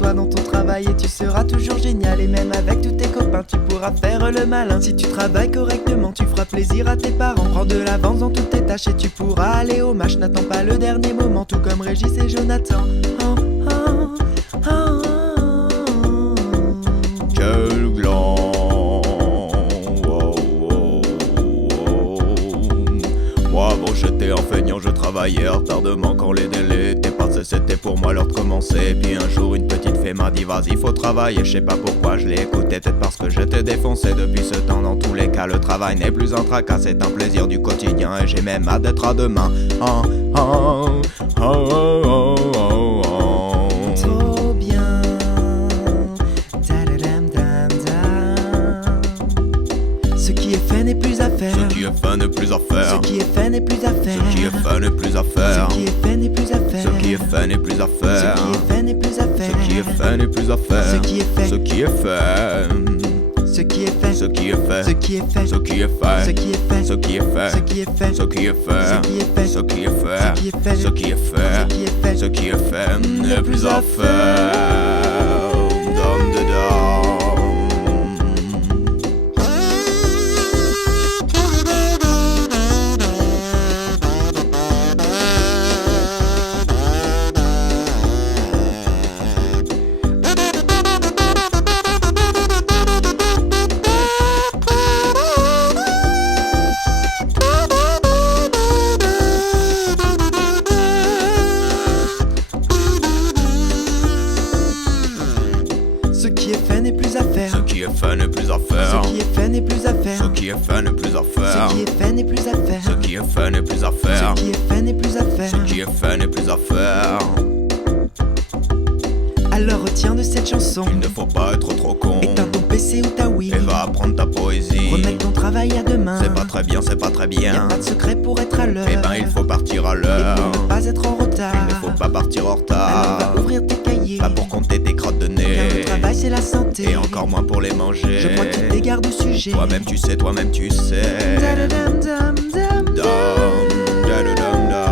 toi dans ton travail et tu seras toujours génial. Et même avec tous tes copains, tu pourras faire le malin. Si tu travailles correctement, tu feras plaisir à tes parents. Prends de l'avance dans toutes tes tâches et tu pourras aller au match. N'attends pas le dernier moment, tout comme Régis et Jonathan. Quel gland. Moi bon j'étais un feignant, je travaillais retardement. Quand les délais étaient passés, c'était pour moi l'heure de commencer. Puis un jour une petite fée m'a dit vas-y faut travailler. Je sais pas pourquoi je l'ai écouté, peut-être parce que j'étais défoncé. Depuis ce temps dans tous les cas le travail n'est plus un tracas, c'est un plaisir du quotidien. Et j'ai même hâte d'être à demain. Trop bien. Ce qui est fait n'est plus à faire. Ce qui est fait n'est plus à faire. Ce qui est fait n'est plus à faire. Ce qui est fait n'est plus à faire. Ce qui est fait n'est plus à faire. Ce qui est fait n'est plus à faire. Ce qui est fait n'est plus à faire. Ce qui est fait n'est plus à faire. Ce qui est fait. Ce qui est fait. Ce qui est fait. Ce qui est fait. Ce qui est fait. Ce qui est fait. Ce qui est fait. Ce qui est fait. Ce qui est fait. Ce qui est fait. Ce qui est fait. Ce qui est fait. Ce qui est fait. Ce qui est fait. Ce qui est fait n'est plus à faire. Dom de dom. Ce qui est fait n'est plus à faire. Ce qui est fait n'est plus à Ce faire. qui est fait n'est plus à faire. Ce qui est fait n'est plus à faire. Ce qui est fait n'est plus à faire. Ce qui est fait n'est plus à faire. Ce qui est fait n'est plus à faire. Ce qui est fait n'est plus à faire. Alors retiens de cette chanson. Il ne faut pas être trop con. Éteins ton PC ou ta Wii. Et va apprendre ta poésie. Remets ton travail à demain. C'est pas très bien, c'est pas très Y'a bien. pas de secret pour être à l'heure. Eh ben il faut partir à Et l'heure. pour ne pas être en retard. Il ne faut pas partir en Alors retard. va ouvrir tes cahiers. Pas pour compter tes crottes de Car le nez. travail c'est la santé. Et encore moins pour les manger. Je crois que tu t'égares de sujet. Toi-même tu sais, toi-même tu sais. Dadadam, dam, dam, Dum, dadadum, dum.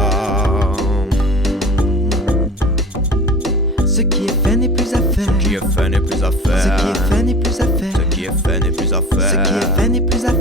Ce qui est fait n'est plus à faire. Ce qui est fait n'est plus à Ce faire. qui est fait n'est plus à faire. Ce qui est fait n'est plus à Ce qui faire. est fait n'est plus à